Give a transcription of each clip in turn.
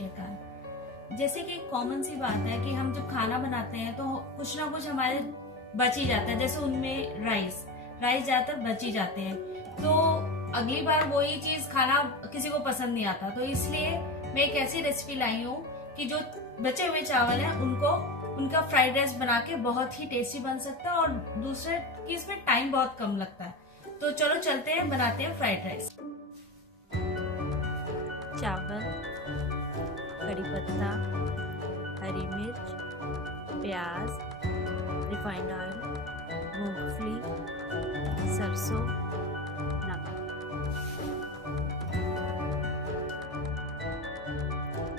श्रीकाल। जैसे कि कॉमन सी बात है कि हम जब खाना बनाते हैं तो कुछ ना कुछ हमारे बच ही जाता है। जैसे उनमें राइस ज्यादातर बच ही जाते हैं, तो अगली बार वही चीज खाना किसी को पसंद नहीं आता। तो इसलिए मैं एक ऐसी रेसिपी लाई हूँ कि जो बचे हुए चावल हैं उनका फ्राइड राइस बना के बहुत ही टेस्टी बन सकता है, और दूसरे कि इसमें टाइम बहुत कम लगता है। तो चलो चलते हैं, बनाते हैं फ्राइड राइस। चावल, कड़ी पत्ता, हरी मिर्च, प्याज, रिफाइंड ऑयल, मूंगफली, सरसों, नमक।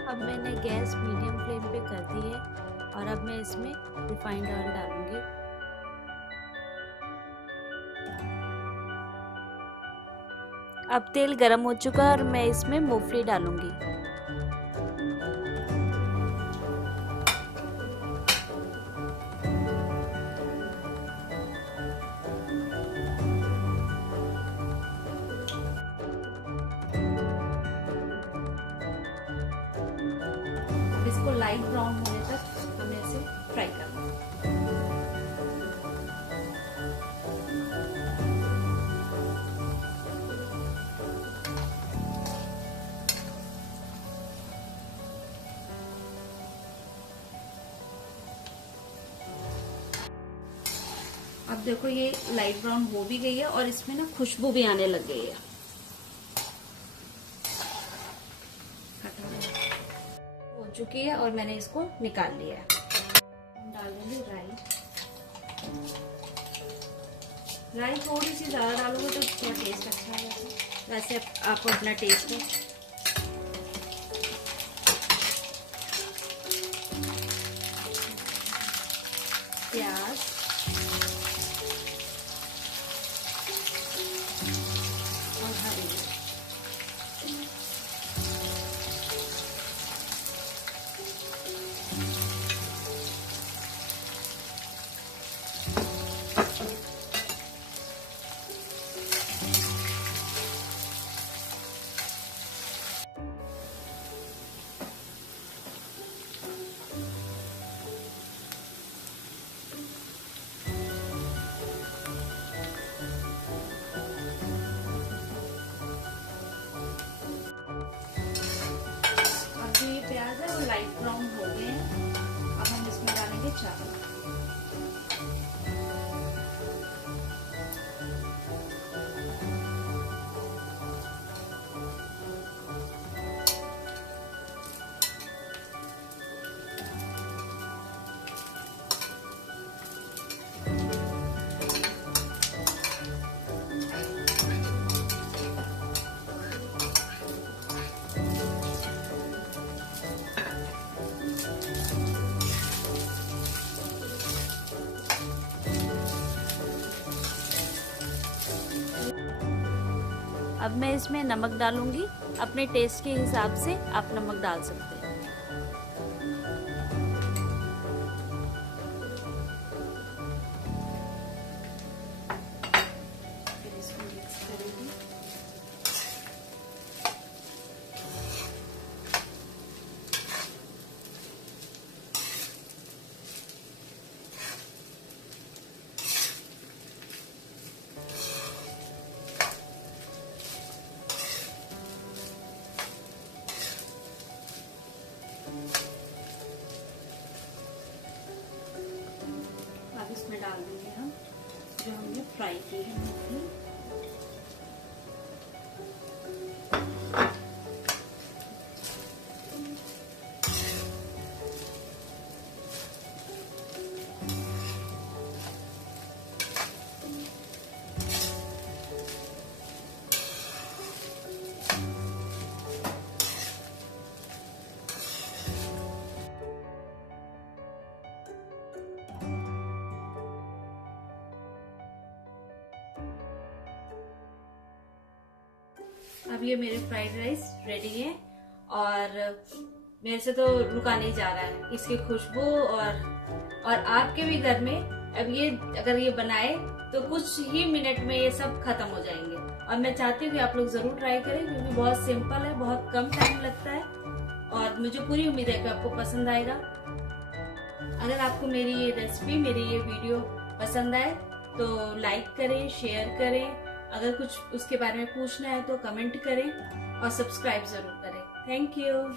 अब मैंने गैस मीडियम फ्लेम पे कर दी है और अब मैं इसमें रिफाइंड ऑयल डालूंगी। अब तेल गरम हो चुका है और मैं इसमें मूंगफली डालूंगी। इसको लाइट ब्राउन होने तक हमें इसे फ्राई करना है। अब देखो ये लाइट ब्राउन हो भी गई है और इसमें ना खुशबू भी आने लग गई है। हो चुकी है और मैंने इसको निकाल लिया है। डाल देंगे राई थोड़ी सी ज्यादा डालोगे तो थोड़ा टेस्ट अच्छा आ जाता है। वैसे आपको अपना टेस्ट है। प्याज और हरी मिर्च। प्याज है वो लाइट ब्राउन हो गए हैं। अब हम इसमें डालेंगे चावल। अब मैं इसमें नमक डालूंगी। अपने टेस्ट के हिसाब से आप नमक डाल सकते हैं। अब इसमें डाल देंगे हम जो हमने फ्राई की है मूंगफली। अब ये मेरे फ्राइड राइस रेडी है और मेरे से तो रुका नहीं जा रहा है इसकी खुशबू। और आपके भी घर में अब ये अगर ये बनाए तो कुछ ही मिनट में ये सब खत्म हो जाएंगे। और मैं चाहती हूँ कि आप लोग जरूर ट्राई करें क्योंकि बहुत सिंपल है, बहुत कम टाइम लगता है और मुझे पूरी उम्मीद है कि आपको पसंद आएगा। अगर आपको मेरी ये रेसिपी, मेरी ये वीडियो पसंद आए तो लाइक करें, शेयर करें। अगर कुछ उसके बारे में पूछना है तो कमेंट करें और सब्सक्राइब जरूर करें। Thank you.